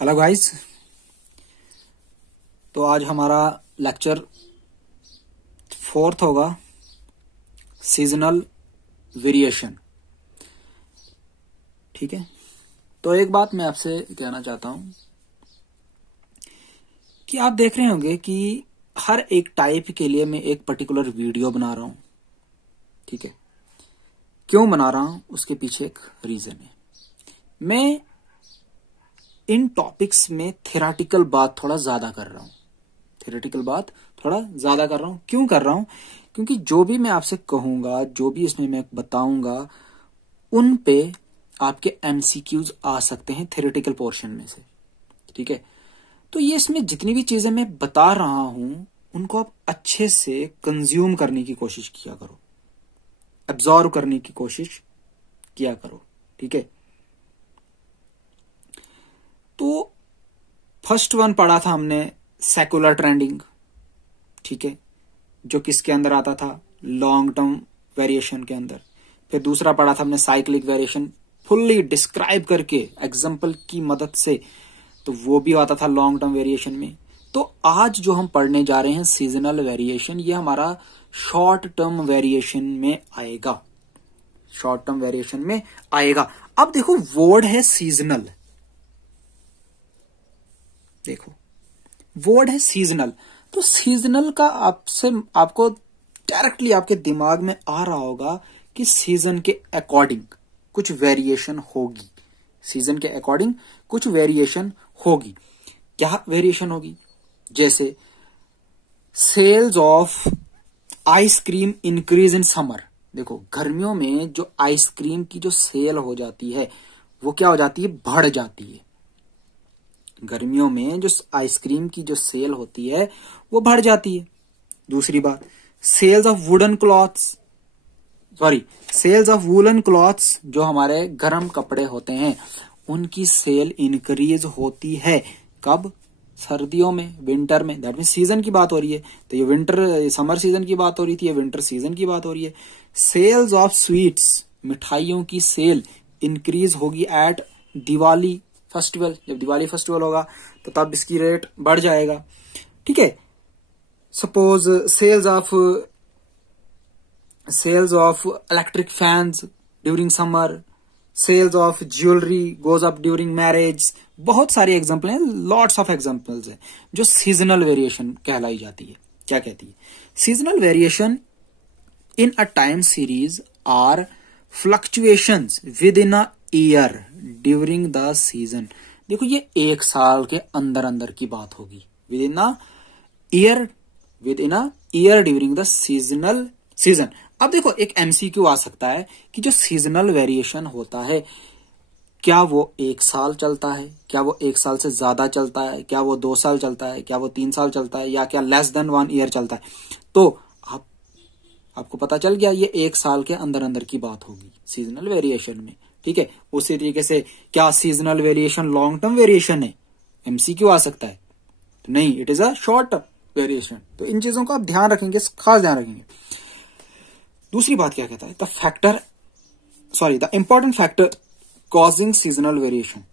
Hello guys. तो आज हमारा लेक्चर 4th होगा, सीजनल वेरिएशन। ठीक है, तो एक बात मैं आपसे कहना चाहता हूं कि आप देख रहे होंगे कि हर एक टाइप के लिए मैं एक पर्टिकुलर वीडियो बना रहा हूं। ठीक है, क्यों बना रहा हूं उसके पीछे एक रीजन है। मैं इन टॉपिक्स में थ्योरेटिकल बात थोड़ा ज्यादा कर रहा हूं। क्यों कर रहा हूं? क्योंकि जो भी मैं आपसे कहूंगा, जो भी इसमें मैं बताऊंगा, उन पे आपके एमसीक्यूज आ सकते हैं थ्योरेटिकल पोर्शन में से। ठीक है, तो ये इसमें जितनी भी चीजें मैं बता रहा हूं उनको आप अच्छे से कंज्यूम करने की कोशिश किया करो, एब्जॉर्व करने की कोशिश किया करो। ठीक है, तो फर्स्ट वन पढ़ा था हमने सेकुलर ट्रेंडिंग। ठीक है, जो किसके अंदर आता था? लॉन्ग टर्म वेरिएशन के अंदर। फिर दूसरा पढ़ा था हमने साइक्लिक वेरिएशन, फुल्ली डिस्क्राइब करके एग्जांपल की मदद से, तो वो भी आता था लॉन्ग टर्म वेरिएशन में। तो आज जो हम पढ़ने जा रहे हैं सीजनल वेरिएशन, ये हमारा शॉर्ट टर्म वेरिएशन में आएगा। अब देखो, वर्ड है सीजनल। देखो, वर्ड है सीजनल। तो सीजनल का आपको डायरेक्टली आपके दिमाग में आ रहा होगा कि सीजन के अकॉर्डिंग कुछ वेरिएशन होगी। क्या वेरिएशन होगी? जैसे sales of ice cream increase in summer. देखो, गर्मियों में जो आइसक्रीम की जो सेल हो जाती है वो क्या हो जाती है? बढ़ जाती है। गर्मियों में जो आइसक्रीम की जो सेल होती है वो बढ़ जाती है। दूसरी बात, सेल्स ऑफ वुलन क्लॉथ्स, जो हमारे गर्म कपड़े होते हैं उनकी सेल इंक्रीज होती है। कब? सर्दियों में, विंटर में। दैट मीन सीजन की बात हो रही है। तो ये समर सीजन की बात हो रही थी, ये विंटर सीजन की बात हो रही है। सेल्स ऑफ स्वीट्स, मिठाइयों की सेल इंक्रीज होगी एट दिवाली फेस्टिवल। जब दिवाली फेस्टिवल होगा तो तब इसकी रेट बढ़ जाएगा। ठीक है, suppose sales of electric fans during summer, sales of jewellery goes up during marriage. बहुत सारे एग्जांपल हैं, लॉट्स ऑफ एग्जांपल्स हैं जो सीजनल वेरिएशन कहलाई जाती है। क्या कहती है? Seasonal variation in a time series are fluctuations within a year during the season. देखो, ये एक साल के अंदर अंदर की बात होगी। With in a year during the season. अब देखो, एक एमसीक्यू आ सकता है कि जो सीजनल वेरिएशन होता है, क्या वो एक साल चलता है? क्या वो एक साल से ज्यादा चलता है? क्या वो 2 साल चलता है? क्या वो 3 साल चलता है? या क्या लेस देन 1 ईयर चलता है? तो आपको पता चल गया, ये एक साल के अंदर अंदर की बात होगी सीजनल वेरिएशन में। ठीक है, उसी तरीके से क्या seasonal variation long term variation है? एमसीक्यू आ सकता है। तो नहीं, it is a short term variation. तो इन चीजों का आप ध्यान रखेंगे, खास ध्यान रखेंगे। दूसरी बात क्या कहता है? The important factor causing seasonal variation.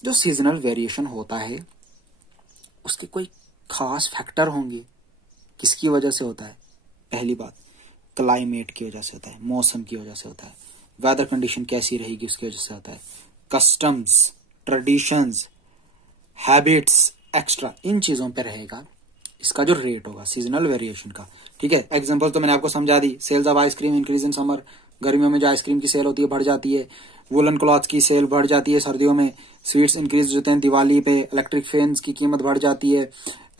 जो सीजनल वेरिएशन होता है उसके कोई खास फैक्टर होंगे। किसकी वजह से होता है? पहली बात, क्लाइमेट की वजह से होता है, मौसम की वजह से होता है, वेदर कंडीशन कैसी रहेगी उसकी वजह से होता है, कस्टम्स, ट्रेडिशंस, हैबिट्स, एक्स्ट्रा, इन चीजों पे रहेगा इसका जो रेट होगा सीजनल वेरिएशन का। ठीक है, एग्जांपल तो मैंने आपको समझा दी। Sales of ice cream increase in summer, गर्मियों में जो आइसक्रीम की सेल होती है बढ़ जाती है। वुलन क्लॉथ की सेल बढ़ जाती है सर्दियों में। स्वीट्स इंक्रीज होते हैं दिवाली पे। इलेक्ट्रिक फैंस की कीमत बढ़ जाती है।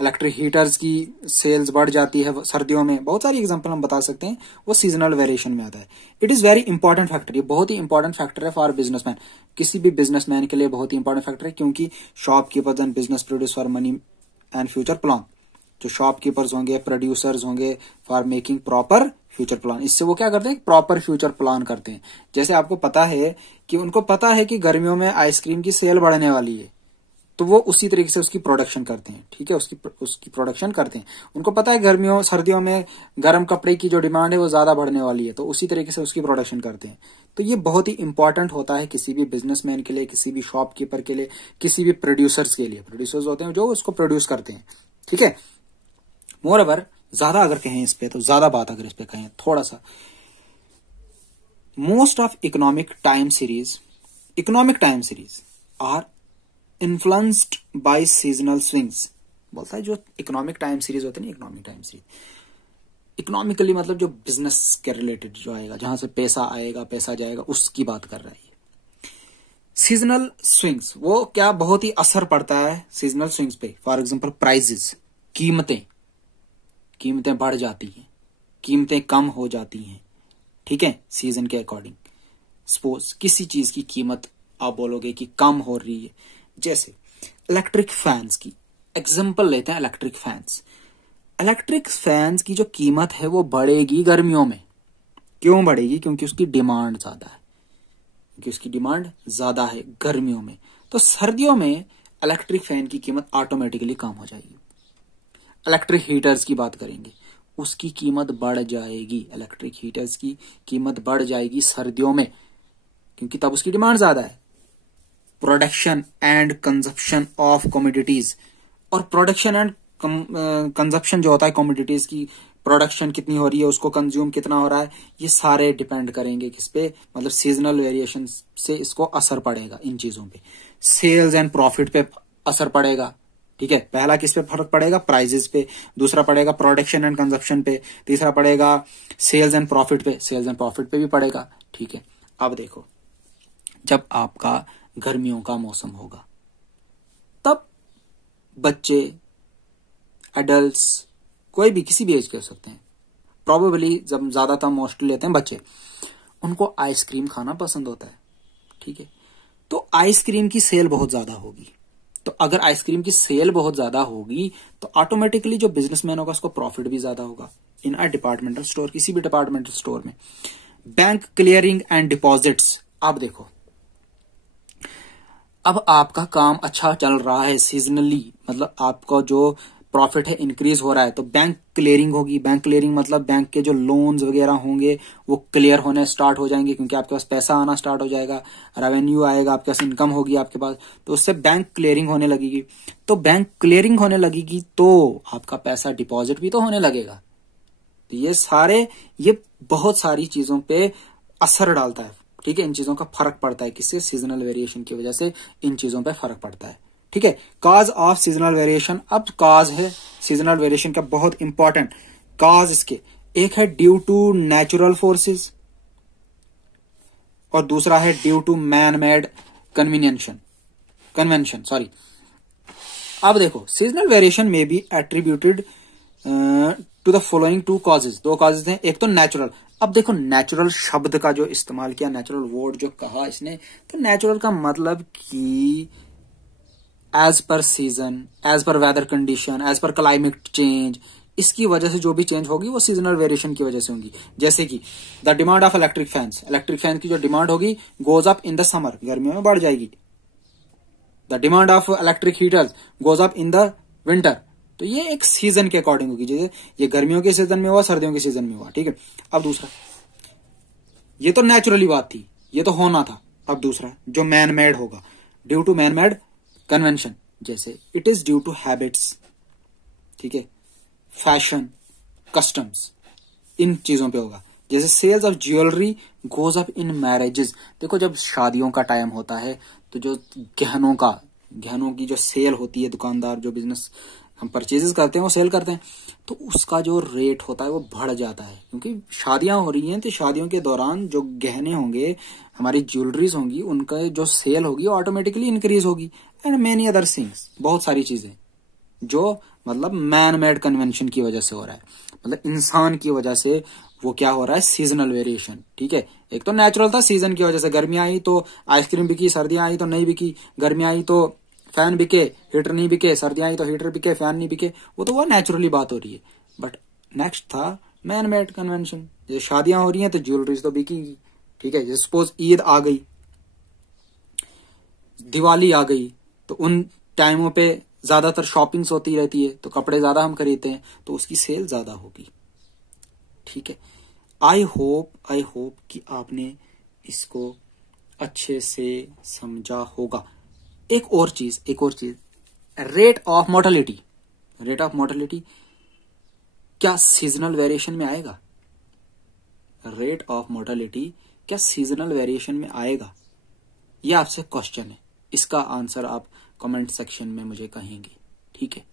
इलेक्ट्रिक हीटर्स की सेल्स बढ़ जाती है सर्दियों में। बहुत सारी एग्जांपल हम बता सकते हैं, वो सीजनल वेरिएशन में आता है। It is very important factor. ये बहुत ही इंपॉर्टेंट फैक्टर है फॉर बिजनेसमैन। किसी भी बिजनेसमैन के लिए बहुत ही इंपॉर्टेंट फैक्टर है, क्योंकि shopkeepers and business produce for money and future plan. जो शॉपकीपर्स होंगे, प्रोड्यूसर्स होंगे for making proper future plan. इससे वो क्या करते हैं? प्रॉपर फ्यूचर प्लान करते हैं। जैसे आपको पता है कि उनको पता है कि गर्मियों में आइसक्रीम की सेल बढ़ने वाली है, तो वो उसी तरीके से उसकी प्रोडक्शन करते हैं, ठीक है, उसकी प्रोडक्शन करते हैं। उनको पता है गर्मियों सर्दियों में गर्म कपड़े की जो डिमांड है वो ज्यादा बढ़ने वाली है, तो उसी तरीके से उसकी प्रोडक्शन करते हैं। तो ये बहुत ही इंपॉर्टेंट होता है किसी भी बिजनेसमैन के लिए, किसी भी शॉपकीपर के लिए, किसी भी प्रोड्यूसर्स के लिए। प्रोड्यूसर्स होते हैं जो उसको प्रोड्यूस करते हैं, ठीक है। मोर ओवर ज्यादा अगर कहें इस पे, तो ज्यादा बात अगर इस पे कहें थोड़ा सा, most of economic time series are influenced by seasonal swings. बोलता है जो इकोनॉमिक टाइम सीरीज होते हैं, इकोनॉमिक टाइम सीरीज इकोनॉमिकली मतलब जो बिजनेस के रिलेटेड जो आएगा, जहां से पैसा आएगा पैसा जाएगा, उसकी बात कर रहा है। सीजनल स्विंग्स वो क्या बहुत ही असर पड़ता है सीजनल स्विंग्स पे। फॉर एग्जांपल प्राइजेस, कीमतें बढ़ जाती हैं, कीमतें कम हो जाती हैं, ठीक है, सीजन के अकॉर्डिंग। सपोज किसी चीज की कीमत आप बोलोगे कि कम हो रही है, जैसे इलेक्ट्रिक फैंस की एग्जांपल लेते हैं। इलेक्ट्रिक फैंस की जो कीमत है वो बढ़ेगी गर्मियों में। क्यों बढ़ेगी? क्योंकि उसकी डिमांड ज्यादा है गर्मियों में। तो सर्दियों में इलेक्ट्रिक फैन की कीमत ऑटोमेटिकली कम हो जाएगी। इलेक्ट्रिक हीटर्स की बात करेंगे, उसकी कीमत बढ़ जाएगी। इलेक्ट्रिक हीटर्स की कीमत बढ़ जाएगी सर्दियों में, क्योंकि तब उसकी डिमांड ज्यादा है। Production and consumption of commodities, और प्रोडक्शन एंड कंजप्शन जो होता है कमोडिटीज की, प्रोडक्शन कितनी हो रही है, उसको कंज्यूम कितना हो रहा है, ये सारे डिपेंड करेंगे किस पे, मतलब सीजनल वेरिएशन से इसको असर पड़ेगा इन चीजों पे। सेल्स एंड प्रॉफिट पे असर पड़ेगा, ठीक है। पहला किस पे फर्क पड़ेगा? प्राइजेस पे। दूसरा पड़ेगा प्रोडक्शन एंड कंजप्शन पे। तीसरा पड़ेगा सेल्स एंड प्रॉफिट पे। सेल्स एंड प्रॉफिट पे भी पड़ेगा, ठीक है। अब देखो, जब आपका गर्मियों का मौसम होगा, तब बच्चे, एडल्ट्स, कोई भी किसी भी एज के हो सकते हैं, प्रोबेबली जब ज्यादातर मोस्टली लेते हैं बच्चे, उनको आइसक्रीम खाना पसंद होता है, ठीक है। तो आइसक्रीम की सेल बहुत ज्यादा होगी। तो अगर आइसक्रीम की सेल बहुत ज्यादा होगी तो ऑटोमेटिकली जो बिजनेसमैन होगा उसको प्रॉफिट भी ज्यादा होगा। इन अ डिपार्टमेंटल स्टोर, किसी भी डिपार्टमेंटल स्टोर में। बैंक क्लियरिंग एंड डिपॉजिट्स, आप देखो, अब आपका काम अच्छा चल रहा है सीजनली, मतलब आपका जो प्रॉफिट है इंक्रीज हो रहा है, तो बैंक क्लियरिंग होगी। बैंक क्लियरिंग मतलब बैंक के जो लोन्स वगैरह होंगे वो क्लियर होने स्टार्ट हो जाएंगे, क्योंकि आपके पास पैसा आना स्टार्ट हो जाएगा, रेवेन्यू आएगा, आपके पास इनकम होगी आपके पास, तो उससे बैंक क्लियरिंग होने लगेगी। तो बैंक क्लियरिंग होने लगेगी तो आपका पैसा डिपॉजिट भी तो होने लगेगा। तो ये बहुत सारी चीजों पे असर डालता है, ठीक है। इन चीजों का फर्क पड़ता है, किससे? सीजनल वेरिएशन की वजह से इन चीजों पे फर्क पड़ता है, ठीक है। काज ऑफ सीजनल वेरिएशन, अब काज है सीजनल वेरिएशन का बहुत इंपॉर्टेंट। काज इसके एक है ड्यू टू नेचुरल फोर्सेस, और दूसरा है due to man made convention, sorry. अब देखो, सीजनल वेरिएशन में be attributed to the following two causes. दो कॉजेज हैं, एक तो नेचुरल। अब देखो, नेचुरल शब्द का जो इस्तेमाल किया, नेचुरल वर्ड जो कहा इसने, तो नेचुरल का मतलब कि as per season, as per weather condition, as per climate change, इसकी वजह से जो भी चेंज होगी वो सीजनल वेरिएशन की वजह से होगी। जैसे कि the demand of electric fans की जो डिमांड होगी goes up in the summer, गर्मियों में बढ़ जाएगी। The demand of electric heaters goes up in the winter, तो ये एक सीजन के अकॉर्डिंग होगी। जैसे ये गर्मियों के सीजन में हुआ, सर्दियों के सीजन में हुआ, ठीक है। अब दूसरा, ये तो नेचुरली बात थी, ये तो होना था। अब दूसरा जो मैन मेड होगा, due to man made convention, जैसे it is due to habits, ठीक है, फैशन, कस्टम्स, इन चीजों पे होगा। जैसे sales of jewellery goes up in marriages. देखो, जब शादियों का टाइम होता है तो जो गहनों की जो सेल होती है, दुकानदार जो बिजनेस हम परचेजेस करते हैं वो सेल करते हैं, तो उसका जो रेट होता है वो बढ़ जाता है, क्योंकि शादियां हो रही हैं। तो शादियों के दौरान जो गहने होंगे, हमारी ज्वेलरीज होंगी, उनका जो सेल होगी ऑटोमेटिकली इंक्रीज होगी। एंड मेनी अदर थिंग्स, बहुत सारी चीजें जो मतलब मैन मेड कन्वेंशन की वजह से हो रहा है, मतलब इंसान की वजह से वो क्या हो रहा है, सीजनल वेरिएशन, ठीक है। एक तो नेचुरल था, सीजन की वजह से गर्मियां आई तो आइसक्रीम बिकी, सर्दियां आई तो नहीं बिकी, गर्मियां आई तो फैन बिके, हीटर नहीं बिके, सर्दियां आई तो हीटर बिके, फैन नहीं बिके, वो तो वो नेचुरली बात हो रही है। बट नेक्स्ट था मैन मेड कन्वेंशन, जैसे शादियां हो रही हैं तो ज्वेलरीज तो बिकेगी, ठीक है। जैसे सपोज ईद आ गई, दिवाली आ गई, तो उन टाइमों पे ज्यादातर शॉपिंग्स होती रहती है, तो कपड़े ज्यादा हम खरीदते हैं, तो उसकी सेल ज्यादा होगी। ठीक है, आई होप कि आपने इसको अच्छे से समझा होगा। एक और चीज, रेट ऑफ मोर्टेलिटी क्या सीजनल वेरिएशन में आएगा? रेट ऑफ मोर्टेलिटी क्या सीजनल वेरिएशन में आएगा? यह आपसे क्वेश्चन है, इसका आंसर आप कमेंट सेक्शन में मुझे कहेंगे। ठीक है।